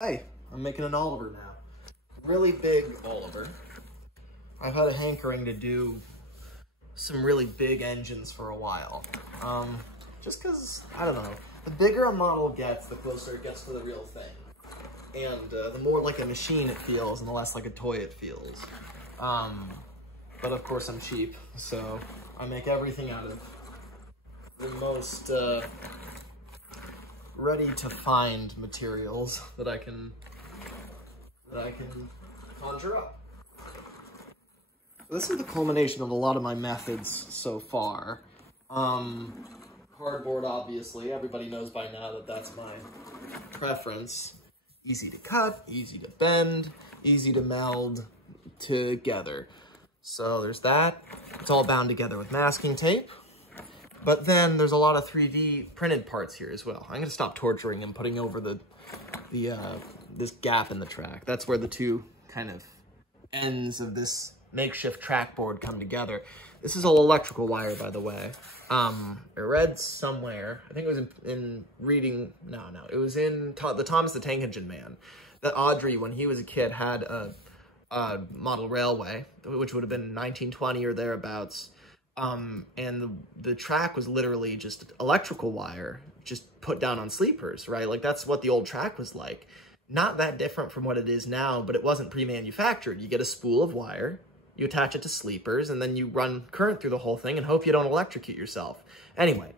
Hey, I'm making an Oliver now. Really big Oliver. I've had a hankering to do some really big engines for a while. Just because, I don't know, the bigger a model gets, the closer it gets to the real thing. And the more like a machine it feels, and the less like a toy it feels. But of course I'm cheap, so I make everything out of the most ready-to-find materials that I can conjure up. This is the culmination of a lot of my methods so far. Cardboard, obviously, everybody knows by now that that's my preference. Easy to cut, easy to bend, easy to meld together. So there's that. It's all bound together with masking tape. But then there's a lot of 3D printed parts here as well. I'm gonna stop torturing and putting over this gap in the track. That's where the two kind of ends of this makeshift track board come together. This is all electrical wire, by the way. I read somewhere, I think it was in reading, no, it was in the Thomas the Tank Engine Man, that Audrey, when he was a kid, had a model railway, which would have been 1920 or thereabouts. And the track was literally just electrical wire, just put down on sleepers, right? Like that's what the old track was like. Not that different from what it is now, but it wasn't pre-manufactured. You get a spool of wire, you attach it to sleepers, and then you run current through the whole thing and hope you don't electrocute yourself. Anyway,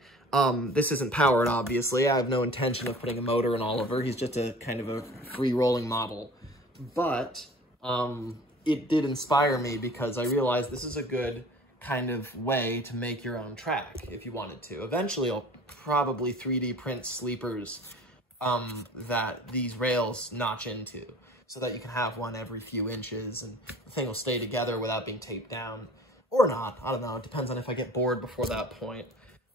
this isn't powered, obviously. I have no intention of putting a motor in Oliver. He's just a kind of a free-rolling model. But it did inspire me because I realized this is a good kind of way to make your own track if you wanted to. Eventually, I'll probably 3D print sleepers that these rails notch into so that you can have one every few inches and the thing will stay together without being taped down. Or not, I don't know, it depends on if I get bored before that point.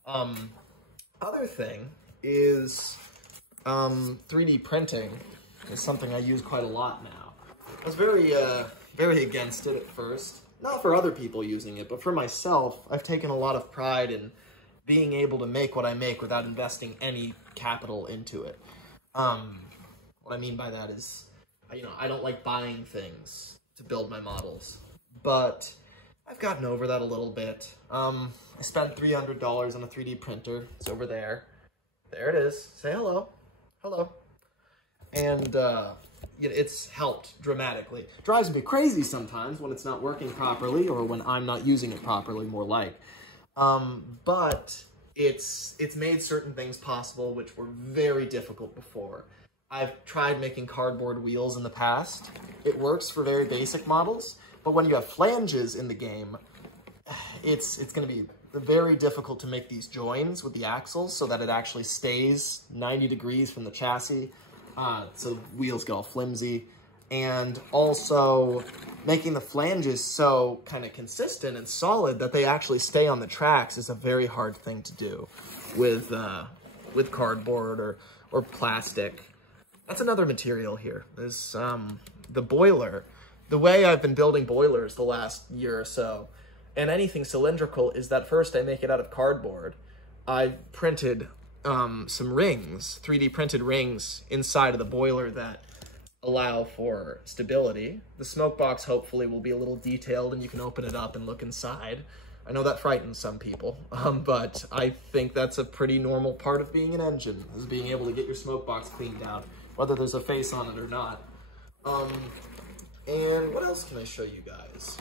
Other thing is 3D printing is something I use quite a lot now. I was very against it at first. Not for other people using it, but for myself, I've taken a lot of pride in being able to make what I make without investing any capital into it. What I mean by that is, I don't like buying things to build my models, but I've gotten over that a little bit. I spent $300 on a 3D printer. It's over there. There it is. Say hello. Hello. And, it's helped dramatically. Drives me crazy sometimes when it's not working properly or when I'm not using it properly, more like. But it's made certain things possible which were very difficult before. I've tried making cardboard wheels in the past. It works for very basic models, but when you have flanges in the game, it's going to be very difficult to make these joins with the axles so that it actually stays 90 degrees from the chassis. So the wheels get all flimsy, and also making the flanges so kind of consistent and solid that they actually stay on the tracks is a very hard thing to do with cardboard or plastic. That's another material here. There's the boiler. The way I've been building boilers the last year or so, and anything cylindrical, is that first I make it out of cardboard. I printed some rings, 3D printed rings inside of the boiler that allow for stability. The smoke box hopefully will be a little detailed and you can open it up and look inside. I know that frightens some people, but I think that's a pretty normal part of being an engine, is being able to get your smoke box cleaned out, whether there's a face on it or not. And what else can I show you guys?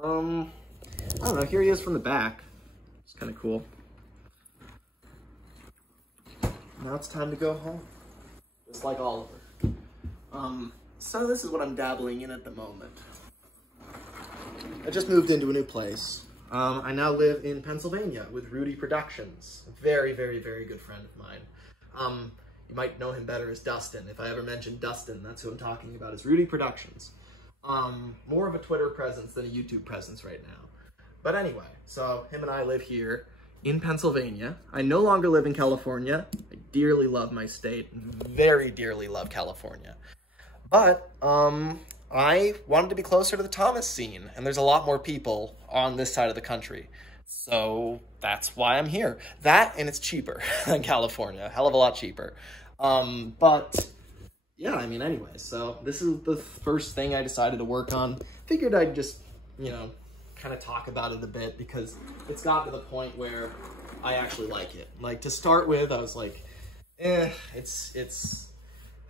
I don't know, here he is from the back. It's kind of cool. Now it's time to go home, just like Oliver. So this is what I'm dabbling in at the moment. I just moved into a new place. I now live in Pennsylvania with Rudy Productions, a very, very, very good friend of mine. You might know him better as Dustin. If I ever mention Dustin, that's who I'm talking about, is Rudy Productions. More of a Twitter presence than a YouTube presence right now. But anyway, so him and I live here in Pennsylvania. I no longer live in California. I dearly love my state, very dearly love California. But I wanted to be closer to the Thomas scene, and there's a lot more people on this side of the country. So that's why I'm here. That, and it's cheaper than California, a hell of a lot cheaper. But yeah, I mean, anyway, so this is the first thing I decided to work on. Figured I'd just, you know, kind of talk about it a bit because it's gotten to the point where I actually like it. Like, to start with, I was like, it's,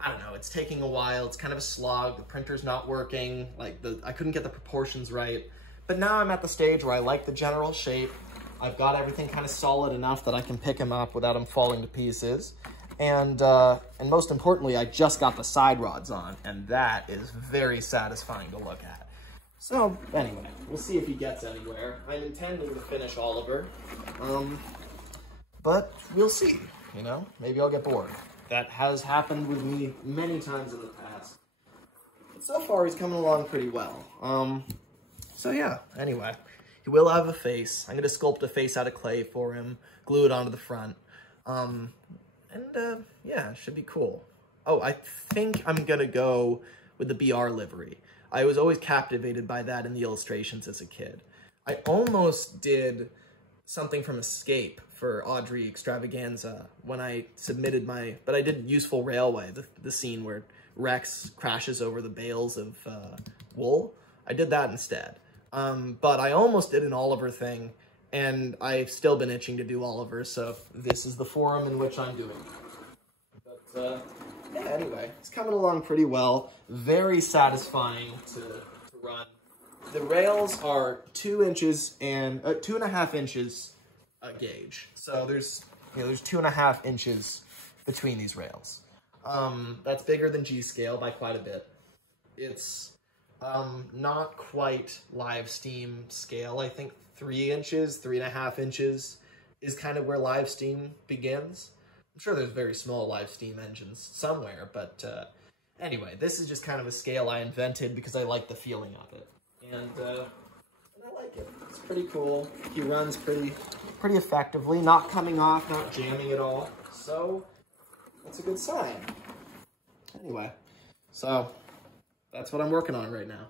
I don't know, it's taking a while. It's kind of a slog. The printer's not working. Like, I couldn't get the proportions right. But now I'm at the stage where I like the general shape. I've got everything kind of solid enough that I can pick him up without him falling to pieces. And most importantly, I just got the side rods on, and that is very satisfying to look at. So anyway, we'll see if he gets anywhere. I'm intending to finish Oliver, but we'll see, you know? Maybe I'll get bored. That has happened with me many times in the past. But so far, he's coming along pretty well. So yeah, anyway, he will have a face. I'm gonna sculpt a face out of clay for him, glue it onto the front. Yeah, it should be cool. Oh, I think I'm gonna go with the BR livery. I was always captivated by that in the illustrations as a kid. I almost did something from Escape for Audrey Extravaganza when I submitted but I did Useful Railway, the scene where Rex crashes over the bales of wool. I did that instead. But I almost did an Oliver thing, and I've still been itching to do Oliver, so this is the forum in which I'm doing it. But, yeah, anyway, it's coming along pretty well. Very satisfying to run. The rails are 2 inches and 2.5 inches gauge. So there's 2.5 inches between these rails. That's bigger than G-scale by quite a bit. It's not quite live steam scale. I think 3 inches, 3.5 inches is kind of where live steam begins. I'm sure there's very small live steam engines somewhere, but anyway, this is just kind of a scale I invented because I like the feeling of it. And I like it. It's pretty cool. He runs pretty effectively, not coming off, not jamming at all. So that's a good sign. Anyway, so that's what I'm working on right now.